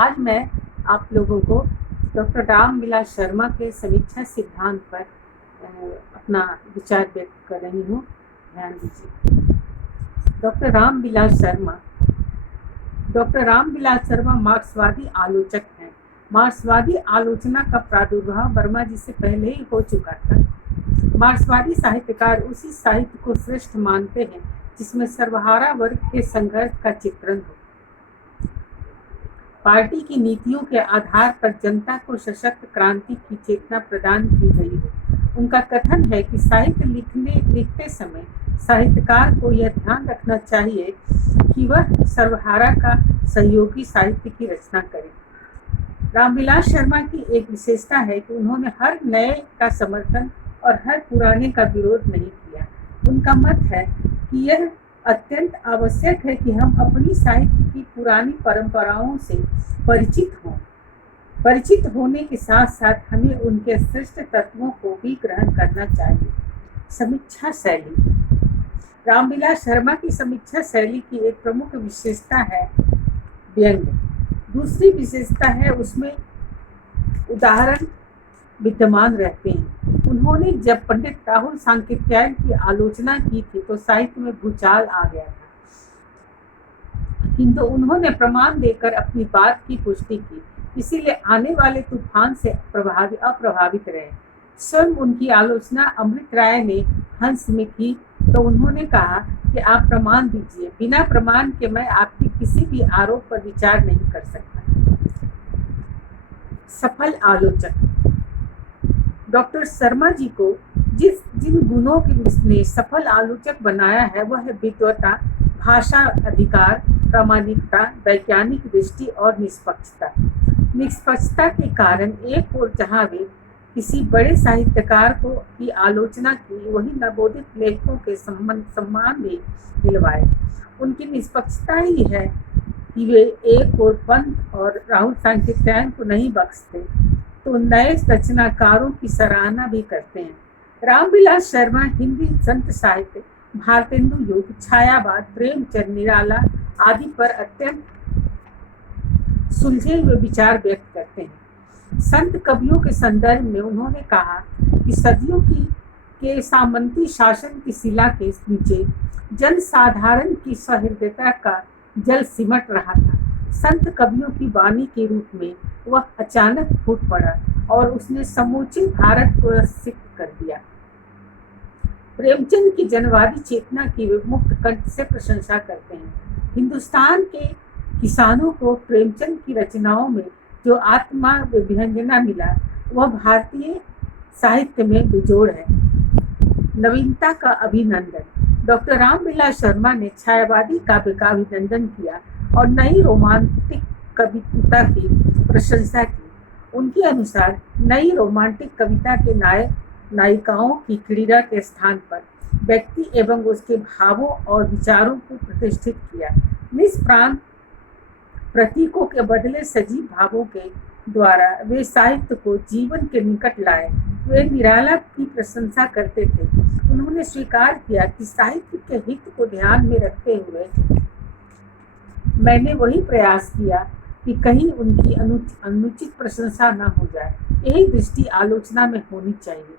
आज मैं आप लोगों को डॉक्टर रामविलास शर्मा के समीक्षा सिद्धांत पर अपना विचार व्यक्त कर रही हूँ। ध्यान दीजिए। डॉक्टर रामविलास शर्मा मार्क्सवादी आलोचक हैं। मार्क्सवादी आलोचना का प्रादुर्भाव वर्मा जी से पहले ही हो चुका था। मार्क्सवादी साहित्यकार उसी साहित्य को श्रेष्ठ मानते हैं जिसमें सर्वहारा वर्ग के संघर्ष का चित्रण हो। पार्टी की नीतियों के आधार पर जनता को सशक्त क्रांति की चेतना प्रदान की गई हो। उनका कथन है कि साहित्य लिखते समय साहित्यकार को यह ध्यान रखना चाहिए कि वह सर्वहारा का सहयोगी साहित्य की रचना करे। रामविलास शर्मा की एक विशेषता है कि उन्होंने हर नए का समर्थन और हर पुराने का विरोध नहीं किया। उनका मत है कि यह अत्यंत आवश्यक है कि हम अपनी साहित्य की पुरानी परंपराओं से परिचित होने के साथ साथ हमें उनके श्रेष्ठ तत्वों को भी ग्रहण करना चाहिए। समीक्षा शैली। रामविलास शर्मा की समीक्षा शैली की एक प्रमुख विशेषता है व्यंग। दूसरी विशेषता है उसमें उदाहरण विद्यमान रहते हैं। उन्होंने जब पंडित राहुल सांकृत्यायन की आलोचना की थी तो साहित्य में भूचाल आ गया था, किंतु उन्होंने प्रमाण देकर अपनी बात की पुष्टि की, इसीलिए आने वाले तूफान से अप्रभावित रहे। स्वयं उनकी आलोचना अमृत राय ने हंस में की तो उन्होंने कहा कि आप प्रमाण दीजिए, बिना प्रमाण के मैं आपके किसी भी आरोप पर विचार नहीं कर सकता। सफल आलोचक। डॉक्टर शर्मा जी को जिन गुणों की उसने सफल आलोचक बनाया है वह है विद्वता, भाषा अधिकार, प्रामाणिकता, वैज्ञानिक दृष्टि और निष्पक्षता। निष्पक्षता के कारण एक ओर जहाँ वे किसी बड़े साहित्यकार की आलोचना की, वही नवोदित लेखकों के सम्मान भी दिलवाए। उनकी निष्पक्षता ही है कि वे एक ओर पंत और राहुल सांकृत्यायन को नहीं बख्शते तो नए रचनाकारों की सराहना भी करते हैं। रामविलास शर्मा हिंदी संत साहित्य, भारतेंदु युग, छायावाद, प्रेमचंद, निराला आदि पर अत्यंत सुलझे हुए विचार व्यक्त करते हैं। संत कवियों के संदर्भ में उन्होंने कहा कि सदियों के सामंती शासन की शिला के नीचे जन साधारण की सहृदयता का जल सिमट रहा था। संत कवियों की वाणी के रूप में वह अचानक फूट पड़ा और उसने समूचे भारत को सिक्त कर दिया। प्रेमचंद की जनवादी चेतना की वे मुक्त कंठ से प्रशंसा करते हैं। हिंदुस्तान के किसानों को प्रेमचंद की रचनाओं में जो आत्मा विभंजना मिला वह भारतीय साहित्य में बेजोड़ है। नवीनता का अभिनंदन। डॉक्टर रामविलास शर्मा ने छायावादी काव्य का अभिनंदन किया और नई रोमांटिक कविता की प्रशंसा की। उनके अनुसार नई रोमांटिक कविता के नायिकाओं की क्रीड़ा के स्थान पर व्यक्ति एवं उसके भावों और विचारों को प्रतिष्ठित किया। निष्प्राण प्रतीकों के बदले सजीव भावों के द्वारा वे साहित्य को जीवन के निकट लाए। वे निराला की प्रशंसा करते थे। उन्होंने स्वीकार किया कि साहित्य के हित को ध्यान में रखते हुए मैंने वही प्रयास किया कि कहीं उनकी अनुचित प्रशंसा न हो जाए। यही दृष्टि आलोचना में होनी चाहिए।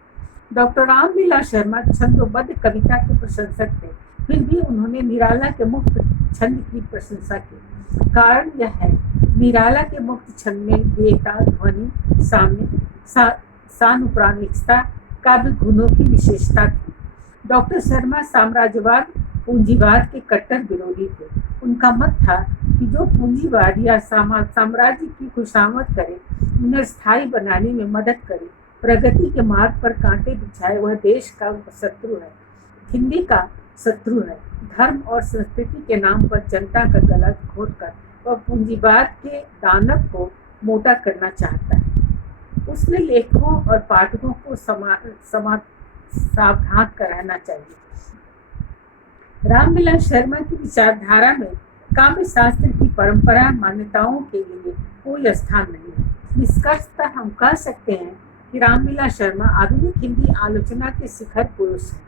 डॉक्टर रामविलास शर्मा छंदोबद्ध कविता के प्रशंसक थे, फिर भी उन्होंने निराला के मुक्त छंद की प्रशंसा की। कारण यह है निराला के मुक्त छंद में गेयता, ध्वनि, सानुप्राणिकता, काव्य गुणों की विशेषता थी। डॉक्टर शर्मा साम्राज्यवाद, पूंजीवाद के कट्टर विरोधी थे। उनका मत था कि जो पूंजीवाद या साम्राज्य की खुशामद करे, उन्हें स्थायी बनाने में मदद करे, प्रगति के मार्ग पर कांटे बिछाए, वह देश का शत्रु है, हिंदी का शत्रु है। धर्म और संस्कृति के नाम पर जनता का गला घोटकर वह पूंजीवाद के दानव को मोटा करना चाहता है। उसने लेखकों और पाठकों को सावधान कराना चाहिए। रामविलास शर्मा की विचारधारा में काव्य शास्त्र की परंपरा मान्यताओं के लिए कोई स्थान नहीं है। निष्कर्षतः हम कह सकते हैं कि रामविलास शर्मा आधुनिक हिंदी आलोचना के शिखर पुरुष हैं।